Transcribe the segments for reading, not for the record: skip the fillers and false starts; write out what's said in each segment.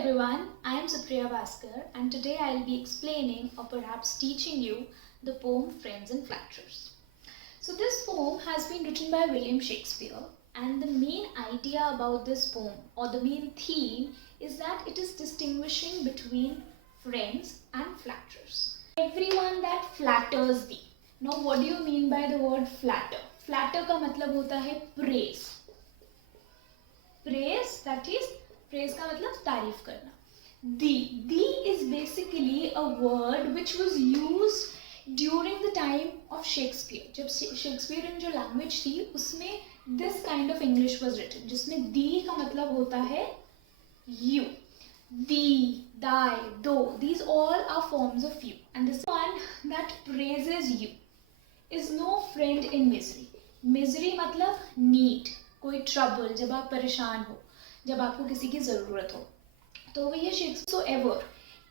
everyone, I am Supriya Bhaskar and today I will be explaining or perhaps teaching you the poem Friends and Flatterers. So this poem has been written by William Shakespeare and the main idea about this poem or the main theme is that it is distinguishing between friends and flatterers. Everyone that flatters thee. Now what do you mean by the word flatter? Flatter का मतलब होता है praise. Praise, that is, praise का मतलब तारीफ करना. The is basically a word which was used during the time of Shakespeare. जब Shakespeare जो language थी उसमें this kind of English was written, जिसमें the का मतलब होता है you. Thee, thy, thou, these all are forms of you. And this one that praises you is no friend in misery. Misery मतलब need, कोई trouble, जब आप परेशान हो, जब आपको किसी की ज़रूरत हो, तो वो ये Shakespeare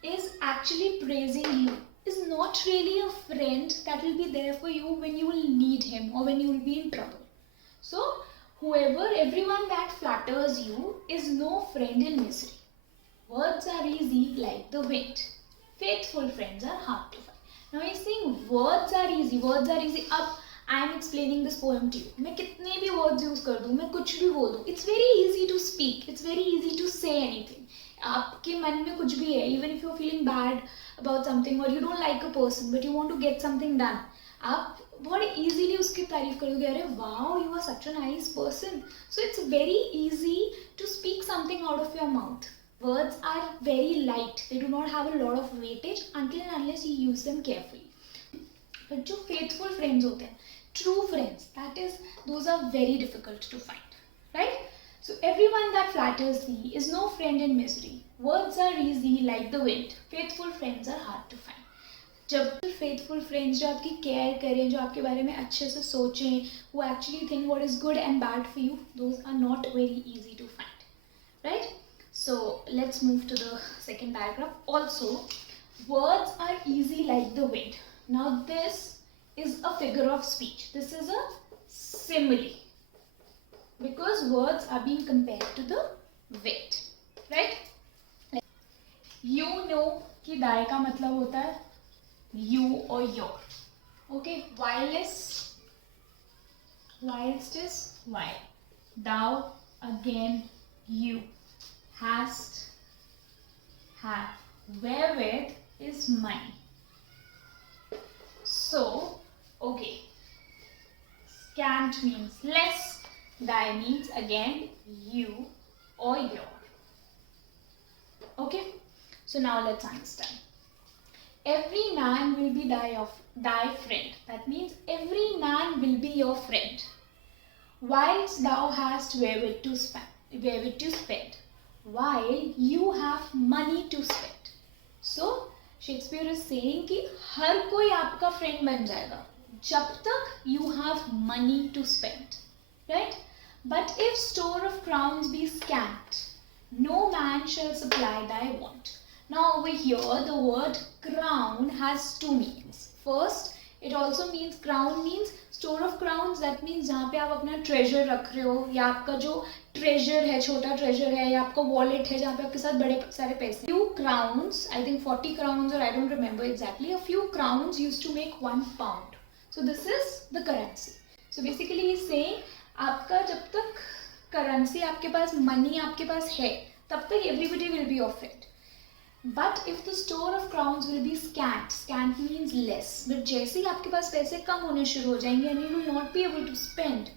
is actually praising you is not really a friend that will be there for you when you will need him or when you will be in trouble. So everyone that flatters you is no friend in misery. Words are easy like the wind. Faithful friends are hard to find. Now he's saying words are easy. अब I am explaining this poem to you. मैं कितने भी words use कर दूँ, मैं कुछ भी बोल दूँ. It's very easy to speak. It's very easy to say anything. आपके मन में कुछ भी है. Even if you're feeling bad about something or you don't like a person but you want to get something done, आप बहुत easily उसकी तारीफ करोगे. अरे wow, you are such a nice person. So it's very easy to speak something out of your mouth. Words are very light. They do not have a lot of weightage until and unless you use them carefully. But जो faithful friends होते हैं, true friends, that is, those are very difficult to find, right? So everyone that flatters thee is no friend in misery. Words are easy like the wind. Faithful friends are hard to find. जब faithful friends जो आपकी care करें, जो आपके बारे में अच्छे से सोचें, who actually think what is good and bad for you, those are not very easy to find, right? So let's move to the second paragraph. Also, words are easy like the wind. Now this is a figure of speech. This is a simile because words are being compared to the wind, right? You know कि दाएं का मतलब होता है you or your. Okay, whilst is while. Thou, again, you. Hast, have. Wherewith is money. So, okay. Scant means less. Thy means again you or your. Okay. So now let's understand. Every man will be thy friend. That means every man will be your friend. Whilst thou hast wherewith to spend. While you have money to spend. So Shakespeare is saying कि हर कोई आपका friend बन जाएगा जब तक you have money to spend, right? But if store of crowns be scant, no man shall supply thy want. Now over here the word crown has two meanings. First, it also means crown means store of crowns. That means जहाँ पे आप अपना treasure रख रहे हो या आपका जो treasure है, छोटा treasure है या आपका wallet है जहाँ पे आपके साथ बड़े सारे पैसे. Few crowns, I think 40 crowns or I don't remember exactly. A few crowns used to make 1 pound. So this is the currency. So basically he's saying आपका जब तक currency आपके पास, money आपके पास है, तब तक everybody will be your friend. But if the store of crowns will be scant means less. But जैसे ही आपके पास पैसे कम होने शुरू हो जाएंगे and you will not be able to spend,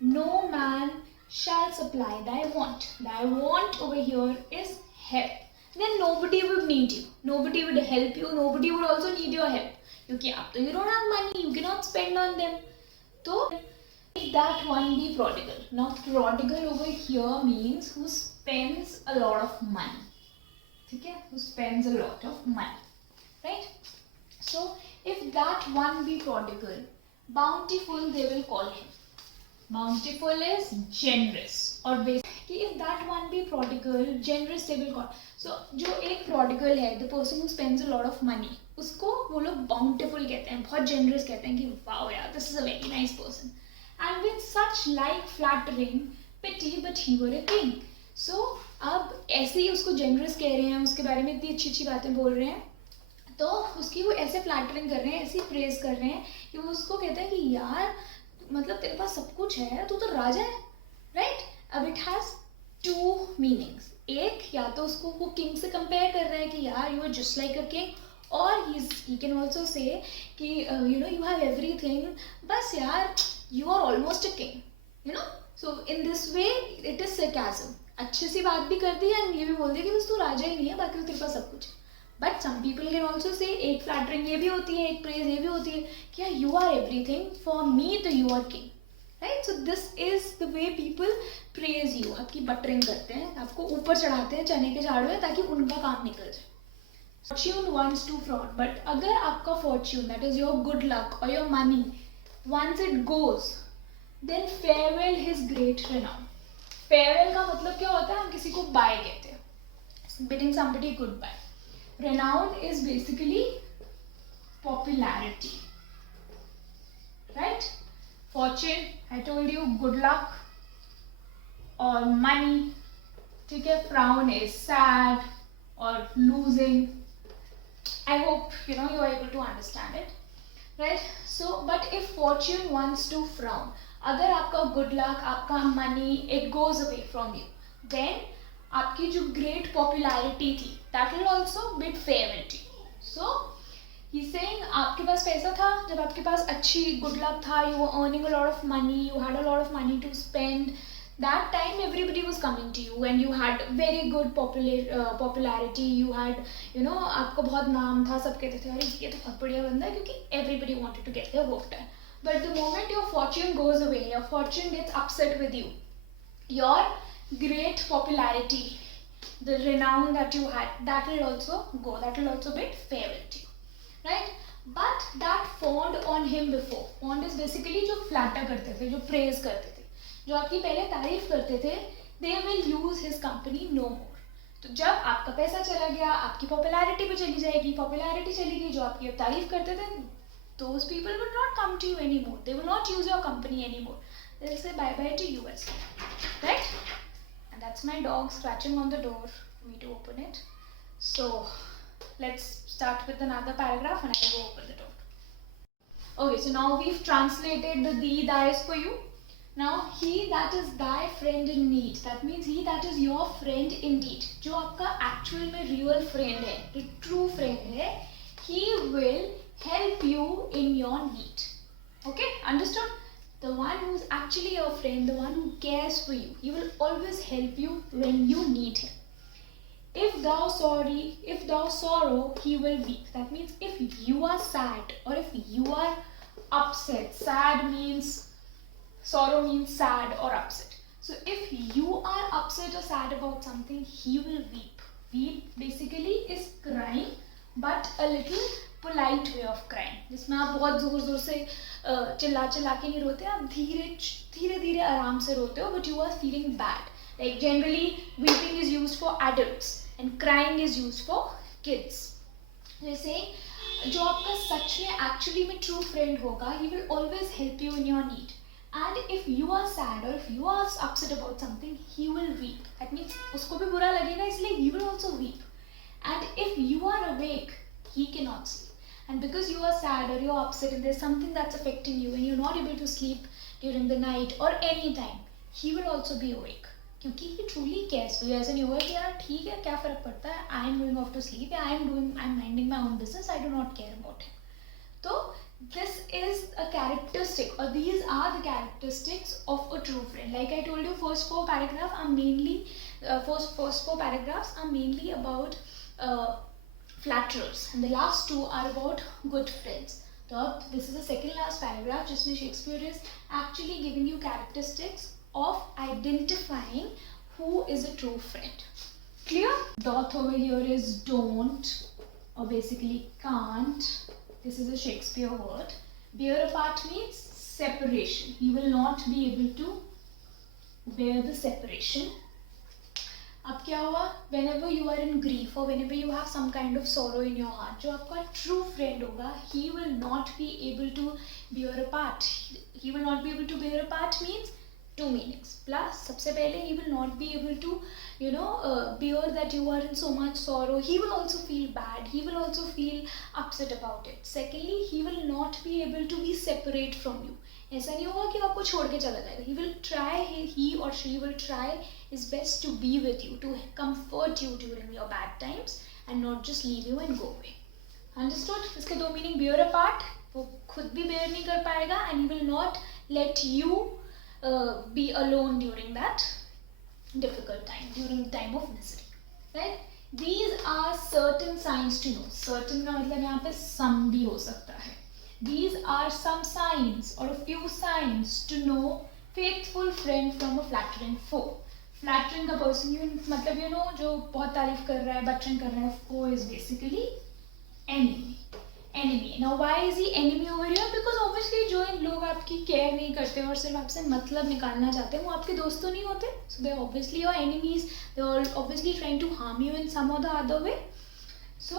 no man shall supply thy want. Thy want over here is help. Then nobody would need you. Nobody would help you. Nobody would also need your help. क्योंकि आप तो you don't have money. You cannot spend on them. So if that one be prodigal. Now prodigal over here means who spends a lot of money. Okay, who spends a lot of money, right? So if that one be prodigal, bountiful they will call him. Bountiful is generous, or basically if that one be prodigal, generous they will call. So जो एक prodigal है, the person who spends a lot of money, उसको वो लोग bountiful कहते हैं, बहुत generous कहते हैं कि wow यार, this is a very nice person. And with such like flattering, pity but he were a king. So अब ऐसे ही उसको जेनरस कह रहे हैं, उसके बारे में इतनी अच्छी अच्छी बातें बोल रहे हैं, तो उसकी वो ऐसे फ्लैटरिंग कर रहे हैं, ऐसे प्रेज कर रहे हैं कि वो उसको कहते हैं कि यार मतलब तेरे पास सब कुछ है, तू तो राजा है, राइट. अब इट हैज टू मीनिंग्स. एक, या तो उसको वो किंग से कंपेयर कर रहे हैं कि यार you are just like a king, और ही कैन ऑल्सो से कि you know you have everything, बस यार you are almost a king, you know. So in this way it is sarcasm. अच्छी सी बात भी कर दी एंड ये भी बोल दिया कि बस तू राजा ही नहीं है, बाकी तो तेरे पास सब कुछ. But some people can also say, एक फ्लैटरिंग ये भी होती है, एक प्रेज ये भी होती है कि यार you are everything for me, तो you are king, right. So this is the way people praise you. आपकी बटरिंग करते हैं, आपको ऊपर चढ़ाते हैं चने के झाड़ में ताकि उनका काम निकल जाए. Fortune wants to fraud, but अगर आपका fortune, that is your good luck or your money, once it goes, then farewell his great renown. Farewell का मतलब क्या होता है? हम किसी को bye कहते हैं, bidding somebody goodbye. Renown is basically popularity, right? Fortune, I told you, good luck or money. ठीक है. Frown is sad or losing. I hope you are able to understand it, right? So, but if fortune wants to frown, अगर आपका good luck, आपका money, it goes away from you, then आपकी जो great popularity थी, that will also bid farewell to you. So, he's saying आपके पास पैसा था, जब आपके पास अच्छी good luck था, you were earning a lot of money, you had a lot of money to spend. That time everybody was coming to you and you had very good popularity. You had, आपको बहुत नाम था, सब कहते थे अरे ये तो बहुत बढ़िया बंदा है, क्योंकि everybody wanted to get their work done. But the moment your fortune goes away, your fortune gets upset with you, your great popularity, the renown that you had, that will also go, that will also bid farewell to you, right? But that fawned on him before. Fawned is basically जो flatter करते थे, जो praise करते थे, जो आपकी पहले तारीफ करते थे, they will use his company no more. तो जब आपका पैसा चला गया, आपकी पॉपुलैरिटी भी चली जाएगी, पॉपुलैरिटी चली गई, जो आपकी तारीफ करते थे, those people will not come to you anymore. They will not use your company anymore. They will say bye bye to you as well, right? And that's my dog scratching on the door for me to open it. So let's start with another paragraph and I will go open the door. Okay, so now we've translated the thee, thys for you. Now he that is thy friend in need, that means he that is your friend indeed, जो आपका actual में real friend है, जो true friend है, he will help you in your need. Okay, understood? The one who is actually your friend, the one who cares for you, he will always help you when you need him. If thou sorrow, he will weep. That means if you are sad or if you are upset, sorrow means sad or upset. So if you are upset or sad about something, he will weep. Weep basically is crying, but a little polite way of crying. जिसमें आप बहुत जोर जोर से चिल्ला के नहीं रोते, आप धीरे धीरे आराम से रोते हो, but you are feeling bad. Like generally, weeping is used for adults and crying is used for kids. जैसे जो आपका सच में actually में true friend होगा, he will always help you in your need. And if you are sad or if you are upset about something, he will weep. That means उसको भी बुरा लगेगा, इसलिए he will also weep. And if you are awake, he cannot sleep. And because you are sad or you are upset and there's something that's affecting you and you're not able to sleep during the night or any time, he will also be awake. क्योंकि he truly cares for you. ऐसा नहीं होगा कि यार ठीक है, क्या फर्क पड़ता है, I am going off to sleep, I'm minding my own business, I do not care about him. So this is a characteristic, or these are the characteristics of a true friend. Like I told you, first four paragraphs are mainly about flatterers, and the last two are about good friends. So this is the second last paragraph, जिसमें Shakespeare is actually giving you characteristics of identifying who is a true friend. Clear? Doth over here is don't, or basically can't. This is a Shakespeare word. Bear apart means separation. He will not be able to bear the separation. अब क्या हुआ? Whenever you are in grief or whenever you have some kind of sorrow in your heart, जो आपका true friend होगा, he will not be able to bear apart. He will not be able to bear apart means two meanings. Plus, सबसे पहले he will not be able to, bear that you are in so much sorrow. He will also feel bad. He will also feel upset about it. Secondly, he will not be able to be separate from you. ऐसा नहीं होगा कि आपको छोड़ के चला जाएगा. He or she will try his best to be with you, to comfort you during your bad times, and not just leave you and go away. Understood? इसके दो मीनिंग, bear apart, वो खुद भी bear नहीं कर पाएगा, and he will not let you be alone during that difficult time, during the time of misery, right? These are certain signs to know. Certain का मतलब यहाँ पे some भी हो सकता है. These are some signs or a few signs to know faithful friend from a flattering foe. Flattering का person मतलब जो बहुत तारीफ कर रहा है, बच्चन कर रहा है, foe is basically enemy. Now why is he enemy over here? Because obviously जो लोग आपकी केयर नहीं करते और सिर्फ आपसे मतलब निकालना चाहते हैं, वो आपके दोस्त तो नहीं होते. So they are obviously your enemies. They are obviously trying to harm you in some or the other way. So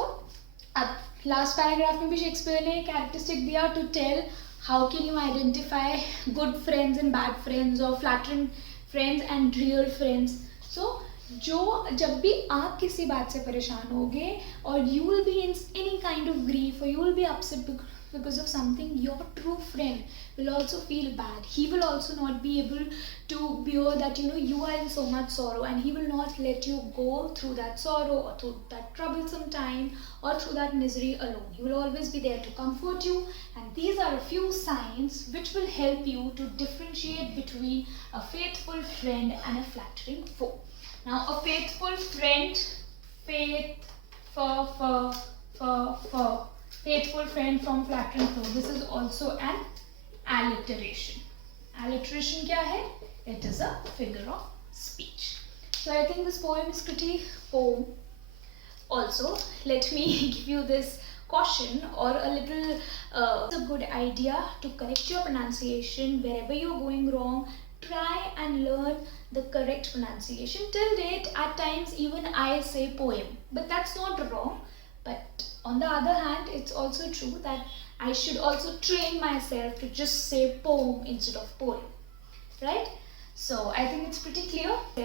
अब last paragraph में भी शेक्सपियर ने characteristic दिया to tell how can you identify good friends and bad friends, or flattering friends and real friends. So जब भी आप किसी बात से परेशान होगे, और you will be in any kind of grief, or you will be upset because of something, your true friend will also feel bad. He will also not be able to bear that you are in so much sorrow, and he will not let you go through that sorrow or through that troublesome time or through that misery alone. He will always be there to comfort you, and these are a few signs which will help you to differentiate between a faithful friend and a flattering foe. Now, a faithful friend, faithful friend from flattering foe. This is also an alliteration. Alliteration क्या है? It is a figure of speech. So I think this poem is pretty poem. Also, let me give you this caution or a little a good idea to correct your pronunciation wherever you're going wrong. Try and learn the correct pronunciation. Till date, at times even I say poem, but that's not wrong. But on the other hand, it's also true that I should also train myself to just say poem instead of poem, right? So I think it's pretty clear.